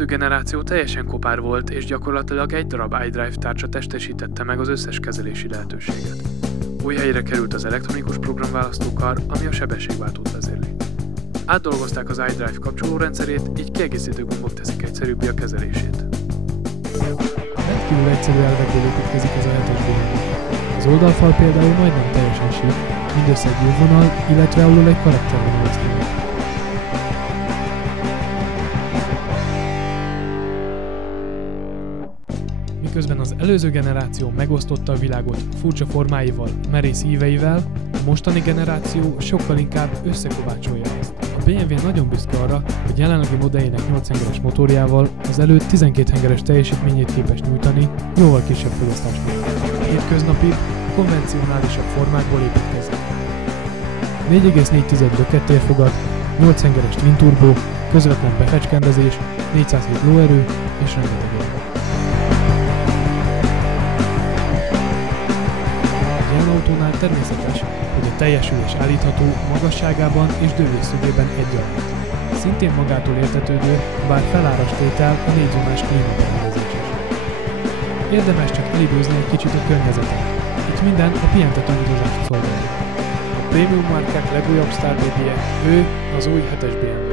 előző generáció teljesen kopár volt, és gyakorlatilag egy darab iDrive tárcsa testesítette meg az összes kezelési lehetőséget. Új helyre került az elektronikus programválasztókar, ami a sebességváltót vezérli. Átdolgozták az iDrive kapcsolórendszerét, így kiegészítő gombok teszik egyszerűbbé a kezelését. Rendkívül egyszerű elvekből építkezik ez a 7-es BMW. Az oldalfal például majdnem teljesen sík, mindössze egy írvonal, illetve alul egy karaktervonal osztja. Miközben az előző generáció megosztotta a világot furcsa formáival, merész íveivel, a mostani generáció sokkal inkább összekovácsolja ezt. A BMW nagyon büszke arra, hogy jelenlegi modelljének 8 hengeres motorjával az előtt 12 hengeres teljesítményét képes nyújtani, jóval kisebb fogyasztásban. Hétköznapi, konvencionálisabb formákból építkezik. 4,4 lökettérfogat, 8 hengeres twin turbo, közvetlen befecskendezés, 407 lóerő és rengeteg érve. Autónál természetes, hogy a teljes ülés állítható magasságában és dővészögében egyaránt. Szintén magától értetődő, bár feláras tétel a 4-zónás klímaberendezés is. Érdemes csak elidőzni egy kicsit a környezetet. Itt minden a pihentető utazást szolgálja. A prémium márkák legújabb sztárbabyje, ő az új 7-es BMW.